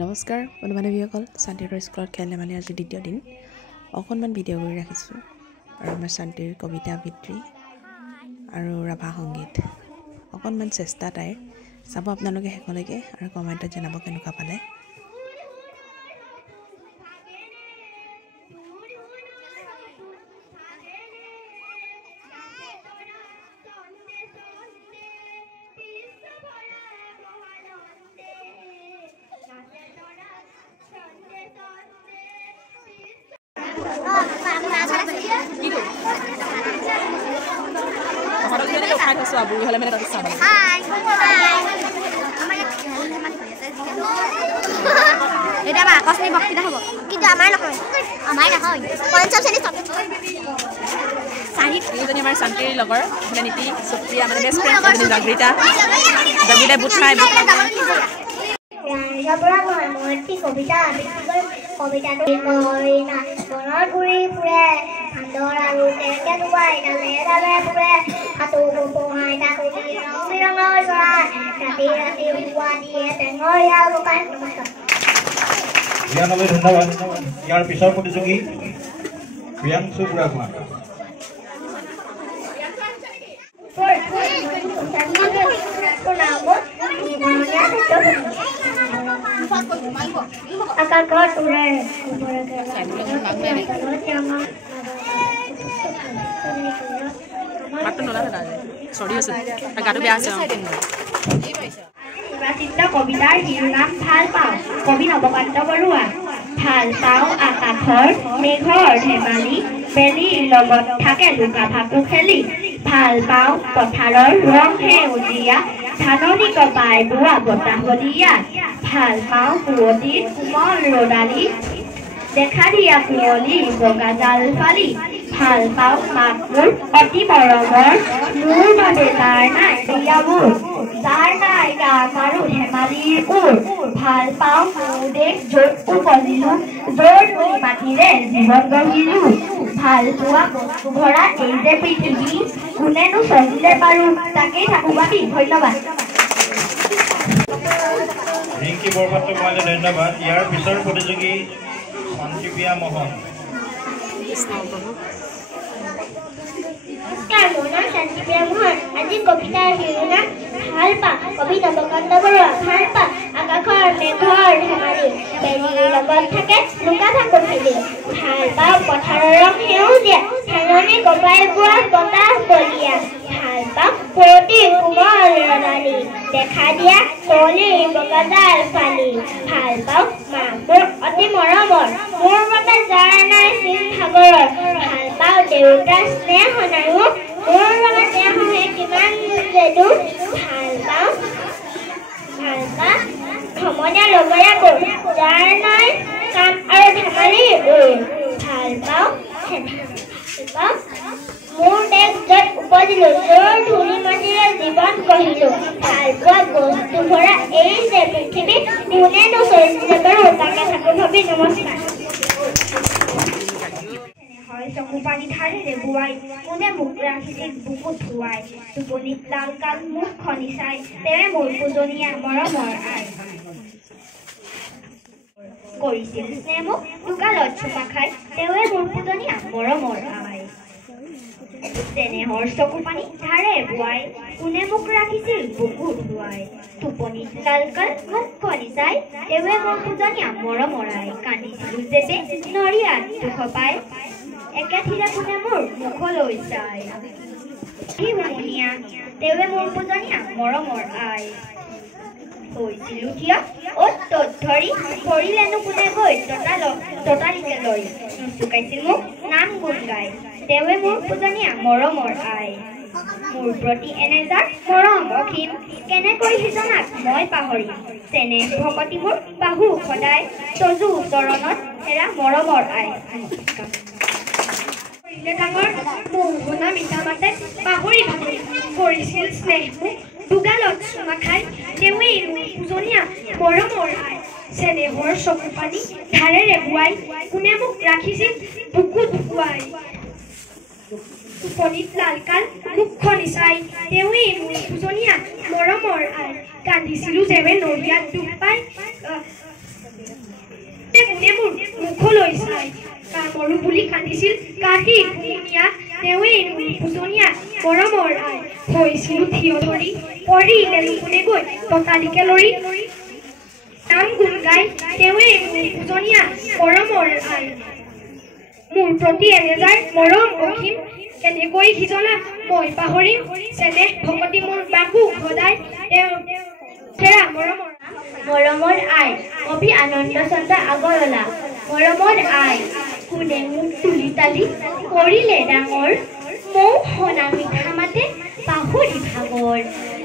নমস্কাৰ বন্ধু বান্ধৱীসকল, শান্তিৰ স্কুলত খেল ধেমালি আজি দ্বিতীয় দিন অকণমান ভিডিঅ' কৰি ৰাখিছোঁ আৰু আমাৰ শান্তিৰ কবিতা আবৃত্তি আৰু ৰাভা সংগীত অকণমান চেষ্টা তাইৰ চাব আপোনালোকে শেষলৈকে আৰু কমেণ্টত জনাব কেনেকুৱা পালে। এটা আমাৰ আকস্মিক বক্তৃতা হ'ব, কিন্তু আমাৰ নহয় পঞ্চম শ্ৰেণী এইজনী আমাৰ শান্তিৰ লগৰ নীতি সুপ্ৰিয়া মানে বেষ্ট ফ্ৰেণ্ড জাগৃতা বুট খাই কবিতা কবিতাটো মনৰ ঘূৰি ফুৰে সান্দৰ আৰু কেকে ডুবাই ডালে ডালে ফুৰে সাঁতু পোহাই তাকো ৰং বিৰঙৰ চৰাই ৰাতি ৰাতি উৰুৱা দিয়ে টেঙৰ ইয়াৰ বোকাই। নমস্কাৰ। ধন্যবাদ। ইয়াৰ পিছৰ প্ৰতিযোগী প্ৰিয়াংশু বুঢ়াগোহাঁই। আকাশত উৰে নিৰ্বাচিত কবিতাৰ শিৰোনাম ভাল পাওঁ। কবি নৱকান্ত বৰুৱা। ভাল পাওঁ আকাশৰ মেঘৰ ধেমালি বেলিৰ লগত থাকে লুকা ভাকু খেলি। ভাল পাওঁ পথাৰৰ ৰং সেউজীয়া ধাননি কপাই বোৱা বতাহ বলিয়া। ভাল পাওঁ পুৱতিৰ কোমল ৰদালি দেখা দিয়া কুঁৱলী বগা জাল ফালি। ভাল পাওঁ মাতবোৰ অতি মৰমৰ মোৰ বাবে যাৰ নাই বিয়াবোৰ যাৰ নাই গান আৰু ধেমালিৰ উৰ। ভাল পাওঁ মোৰ দেশ য'ত উপজিলো য'ৰ নৈ মাটিৰে জীৱন গঢ়িলো। ভাল পোৱা বস্তু ভৰা এই যে পৃথিৱী কোনেনো চলিলে বাৰু তাকেই থাকো ভাবি। ধন্যবাদ। ৰিংকি বৰপাত্ৰ মোৱালে ধন্যবাদ। ইয়াৰ পিছৰ প্ৰতিযোগী শান্তিপ্ৰিয়া মোহন। নমস্কাৰ, মোৰ নাম শান্তিপ্ৰিয়া মোহন। আজি কবিতাৰ শিৰোনাম ভাল পাওঁ। কবি নৱকান্ত বৰুৱা। ভাল পাওঁ আকাশৰ মেঘৰ ধেমালি বেলিৰ লগত থাকে লুকা ভাকু খেলি। ভাল পাওঁ পথাৰৰ ৰং সেউজীয়া ধাননি কপাই বোৱা বতাহ বলিয়া। ভাল পাওঁ পুৱতিৰ কোমল ৰদালি দেখা দিয়া কুঁৱলী বগা জাল ফালি। ভাল পাওঁ মাকবোৰ অতি মৰমৰ মোৰ বাবে যাৰ নাই চিন সাগৰৰ। ভাল পাওঁ দেউতাৰ স্নেহ নায়ো মোৰ বাবে তেওঁহে কিমান যদু। ভাল পাওঁ সমনীয়া লগৰীয়া বোৰ যাৰ নাই কাম আৰু ধেমালি উৰ। ভাল পাওঁ মোৰ দেশ য'ত উপজিলো য'ৰ ধূলি মাটিৰে জীৱন গঢ়িলো। ভাল পোৱা বস্তু ভৰা এই যে পৃথিৱী কোনেনো চলিলে বাৰু তাকে থাকো ভাবি। নমস্কাৰ। চকু পানী ধাৰেৰে বোৱাই কোনে মোক ৰাখিছিল বুকুত ধুৱাই। টোপনিত লাল কাল মুখ খনি চাই তেৱে মোৰ পূজনীয়া মৰমৰ আই। কৰিছিল স্নেহ মোক লুকালত চুমা খাই তেৱে মোৰ পূজনীয়া মৰমৰ আই। চেনেহৰ চকু পানী ধাৰে বোৱাই কোনে মোক ৰাখিছিল বুকুত ধুৱাই। টোপনিত লাল কাল মুখ খনি চাই তেৱে মোৰ পূজনীয়া মৰমৰ আই। কান্দিছিলো যেতে নৰিয়াত দুখ পাই একেঠিৰে কোনে মোৰ মুখলৈ চাই। হুমুনিয়া তেৱে মোৰ পূজনীয়া মৰমৰ আই। হৈছিলো থিয় অ'ত ত'ত ধৰি পৰিলেনো কোনে গৈ ততালিকে লৈ। নুচুকাইছিল মোক নাম গুণ গাই তেৱে মোৰ পূজনীয়া মৰমৰ আই। মোৰ প্ৰতি এনে যাৰ মৰম অসীম কেনেকৈ সিজনাক মই পাহৰিম। চেনেহ ভকতি মোৰ বাহু সদায় তজু চৰণত হেৰা মৰমৰ আই। নমস্কাৰ। ডাঙৰ মোহনা মিতা মাতে পাহৰি ভাবি কৰিছিল স্নেহ মোক দুগালত চুমা খাই তেৱেই পূজনীয়া মৰমৰ আই। চেনেহৰ চকু পানী ধাৰেৰে বোৱাই কোনে মোক ৰাখিছিল বুকুত ধুৱাই। টোপনিত লাল কাল মুখ খনি চাই তেৱেই মোৰ পূজনীয়া মৰমৰ আই। কান্দিছিলো যেৱে নৰিয়াত দুখ পাই মুখলৈ চাই মৰু বুলি কান্দিছিল কাহি ঘুমুনিয়া তেৱেই পূজনীয়া মৰমৰ আই হৈছিল থিয় ধৰি পৰিলে কোনে গৈ ততালিকে লৰি নাম গুণ গাই তেৱেই পূজনীয়া মৰমৰ আই মোৰ প্ৰতি এনেজাৰ মৰম অসীম কেনেকৈ সিজনা মই পাহৰিম চেনেহ ভকতি মোৰ বাকু সদায় তেৰা মৰমৰ আই কবি আনন্দ চন্দ্ৰ আগৰৱালা মৰমৰ আই কোনে মোক তুলি তালি কৰিলে ডাঙৰ মৌ সনা মিঠা মাতে পাহৰি ভাগৰ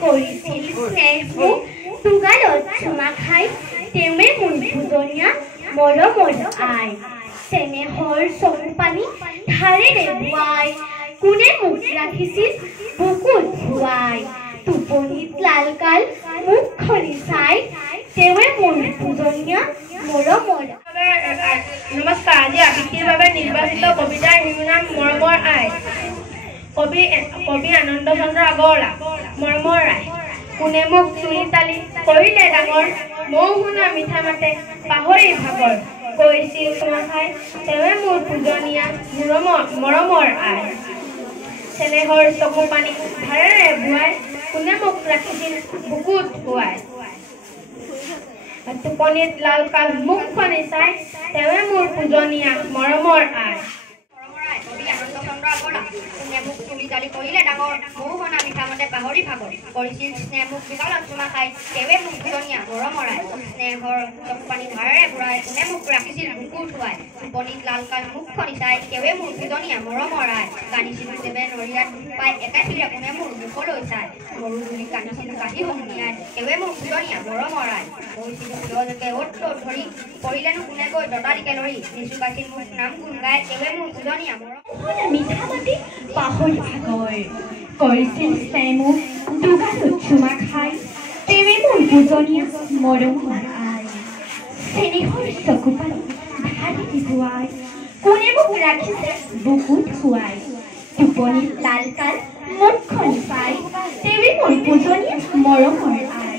কৰিছিল স্নেহ মোক তুগালত চুমা খাই তেৱে মোৰ পূজনীয়া মৰমৰ আই চেনেহৰ চকু পানী ধাৰেৰে ধুৱাই কোনে মোক ৰাখিছিল বুকুত ধুৱাই টোপনিত লালকাল মুখখনি চাই তেৱে মোৰ পূজনীয়া মৰমৰ নমস্কাৰ আজি আবৃত্তিৰ বাবে নিৰ্বাচিত কবিতাৰ শিৰোনাম মৰমৰ আই কবি আনন্দ চন্দ্ৰ আগৰৱালা মৰমৰ আই কোনে মোক তুলি তালি কৰিলে ডাঙৰ মৌ শুনা মিঠা মাতে পাহৰি ভাগৰ কৈছিল চুমা খাই তেৱে মোৰ পূজনীয়া মৰমৰ আই চেনেহৰ চকু পানী ধাৰেৰে বুৱাই কোনে মোক ৰাখিছিল বুকুত ধুৱাই টোপনিত লালকাল মুখখনি চাই তেৱে মোৰ পূজনীয়া মৰমৰ আই কবি আনন্দ চন্দ্ৰ আগৰৱালা কোনে মোক তুলি তালি কৰিলে ডাঙৰ মৌ শুনা মিঠা মাতে পাহৰি ভাগৰ কৰিছিল স্নেহ মোক বিকালত চুমা খাই তেৱে মোক পূজনীয়া মৰমৰ আই স্নেহৰ চকু পানী ধাৰেৰে বুঢ়াই কোনে মোক ৰাখিছিল বুকুত ধুৱাই টোপনিত লালকাল মুখখনি চাই তেৱে মোৰ পূজনীয়া মৰমৰ আই কান্দিছিল তেৱে নৰিয়াত দুখ পাই একাঠিৰে কোনে মোৰ মুখলৈ চাই মৰু বুলি কান্দিছিল কাহি হুমুনিয়াই তেৱে মোৰ পূজনীয়া মৰমৰ আই হৈছিল থিয়জকে অ'ত ত'ত ধৰি পৰিলেনো কোনে গৈ দতালিকে লৰি নিচুকাছিল মোক নাম গুণ গাই তেৱে মোৰ পূজনীয়া মিঠা মাতি পাহৰি ভাগৰ কৰিছিল স্নেহ দুগালত চুমা খাই তেৱে মোৰ পূজনীয়া মৰমৰ আই চেনেহৰ চকু পানী ধাৰেৰে ধুৱাই কোনে মোক ৰাখিছিল বুকুত ধুৱাই টোপনিত লালকাল মুখখনি চাই তেৱে মোৰ পূজনীয়া মৰমৰ আই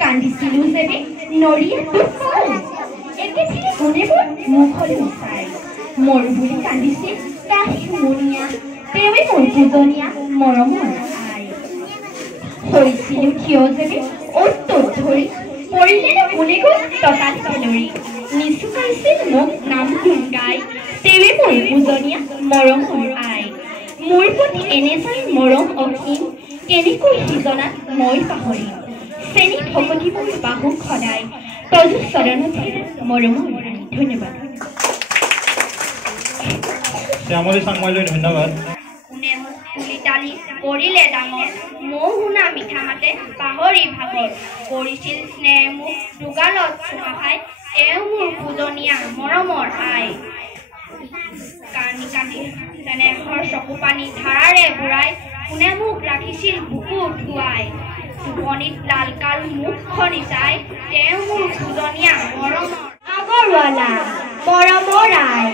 কান্দিছিলো যেনে নৰিয়াত দুখ পাই একেঠিৰে কোনে মোৰ মুখলৈ চাই মৰু বুলি কান্দিছিল কাহি হুমুনিয়া তেৱে মোৰ পূজনীয়া মৰমৰ আই হৈছিলো থিয় যেনে অ'ত ত'ত ধৰি পৰিলেনো কোনে গৈ ততালিকে লৰি নিচুকাইছিল মোক নাম গুণ গাই তেৱে মোৰ পূজনীয়া মৰমৰ আই মোৰ প্ৰতি এনেজাৰ মৰম অসীম কেনেকৈ সিজনাত মই পাহৰিম চেনি ভকতি মোৰ বাহুক সদায় তজু চৰণত মৰমৰ আই ধন্যবাদ শ্যামলী চাংমাইলৈ ধন্যবাদ কোনে মোক তুলি তালি কৰিলে ডাঙৰ মৌ শুনা মিঠা মাতে পাহৰি ভাগৰ কৰিছিল স্নেহ মোক দুগালত চুমা খাই তেও মোৰ পূজনীয়া মৰমৰ আই কান্দি কান্দি চেনেহৰ চকু পানী ধাৰাৰে বুঢ়াই কোনে মোক ৰাখিছিল বুকুত ধুৱাই টোপনিত লালকাল মুখখনি চাই তেও মোৰ পূজনীয়া মৰমৰ আগৰৱালা মৰমৰ আই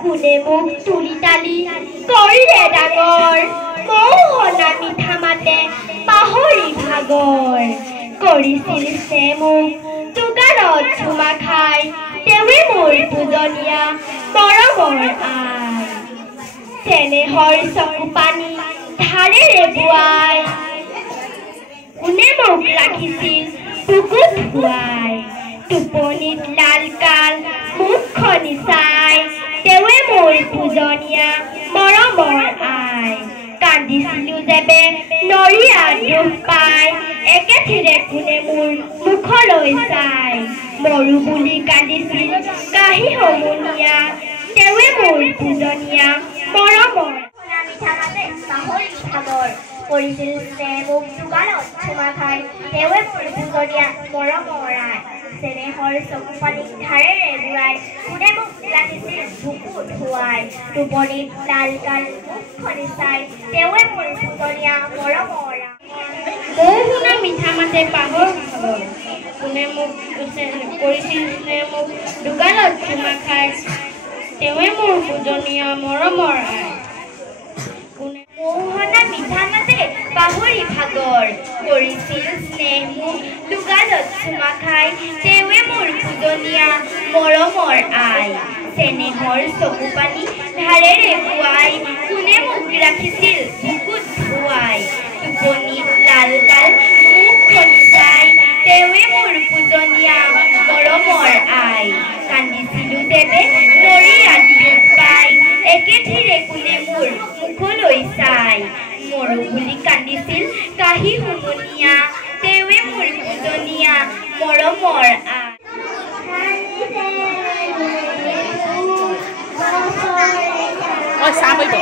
কোনে মোক তুলি তালি কৰিলে ডাঙৰ মৌ শুনা মিঠা মাতে পাহৰি ভাগৰ কৰিছিল স্নেহ মোক দুগালত চুমা খাই তেৱে মোৰ পূজনীয়া মৰমৰ আই চেনেহৰ চকু পানী ধাৰেৰে বুৱাই কোনে মোক ৰাখিছিল বুকুত ধুৱাই টোপনিত লালকাল মুখখনি চাই তেৱে মোৰ পূজনীয়া মৰমৰ আই কান্দিছিলো যেবে নৰিয়াত দুখ পাই একেঠিৰে কোনে মোৰ মুখলৈ চাই মৰু বুলি কান্দিছিল কাহি হুমুনিয়া তেৱে মোৰ পূজনীয়া মৰমৰ মিঠা মাতে পাহৰি ভাগৰ কৰিছিল স্নেহ মোক দুগালত চুমা খাই তেৱে মোৰ পূজনীয়া মৰমৰ আই চেনেহৰ চকু পানী ধাৰেৰে বুঢ়াই কোনে মোক ৰাখিছিল বুকুত ধুৱাই টোপনিত লালকাল মুখখনি চাই তেৱে মোৰ পূজনীয়া মৰমৰ মৌ শুনা মিঠা মাতে পাহৰ ভাগৰ কোনে মোক কৰিছিল স্নেহ মোক দুগালত চুমা খাই তেৱে মোৰ পূজনীয়া মৰমৰ আই মৌ শুনা মিঠা মাতে পাহৰি ভাগৰ কৰিছিল স্নেহ মোক দুগালত চুমা খাই তেৱে মোৰ পূজনীয়া মৰমৰ আই চেনেহৰ চকু পানী ধাৰেৰে বুৱাই কোনে মোক ৰাখিছিল বুকুত ধুৱাই টোপনিত লাল কাল মুখ খোজাই তেৱে মোৰ পূজনীয়া মৰমৰ আই কান্দিছিলো তেৱে নৰিয়াত দুখ পাই একেঠিৰে কোনে মোৰ মুখলৈ চাই মৰো বুলি কান্দিছিল কাহি হুমুনিয়া তেৱে মোৰ পূজনীয়া মৰমৰ আই Ôi sao mới được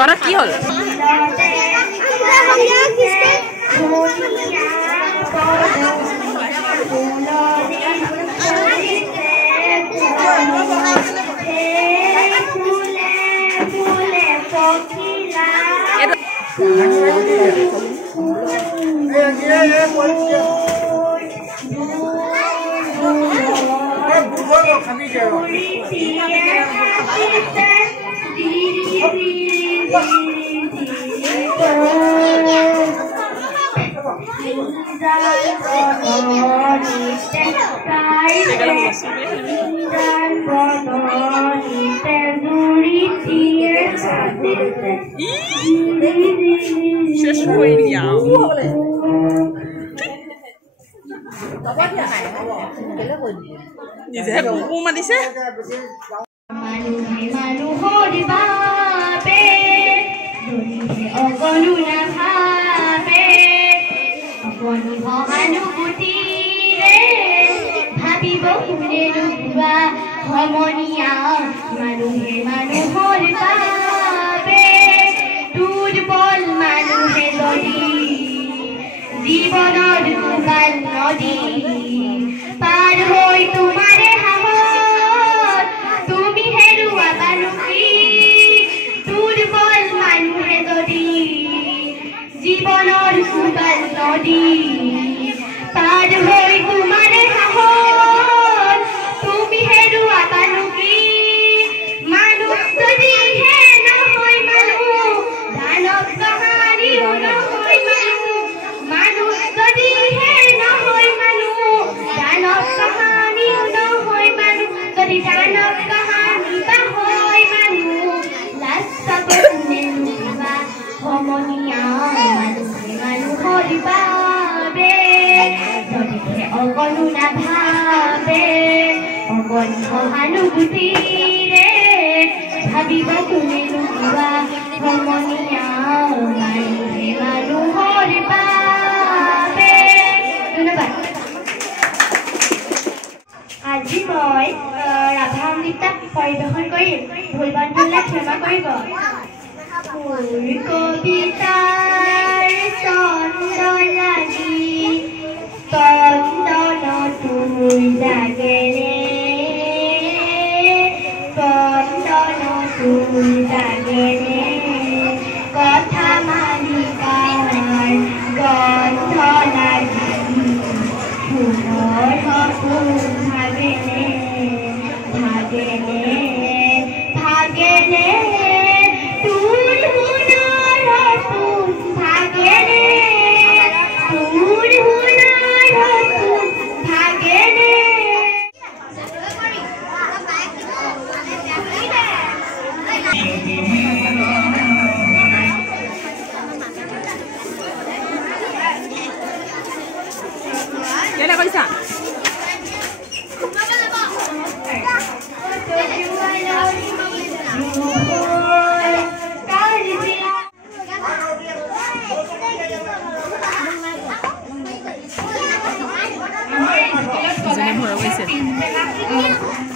Orang kiol.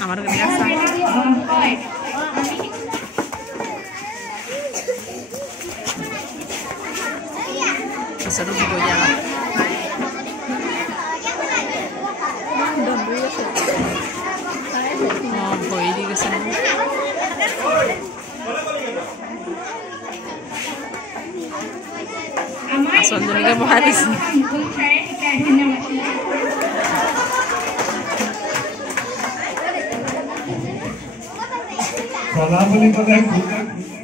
আমাৰো কেনেকৈ আছে পিছতো কি কৰি দিয়া অঁ ভৰি দি গৈছে আচলজনীকে বহাই দিছে কলা বুলি ক'লে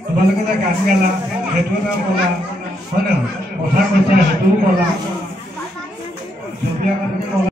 তোমালোকে যে গান গালা সেইটো এটা কলা হয় নহয় কথা কৈছা সেইটোও কলা ছবি আঁকাটোকে কলা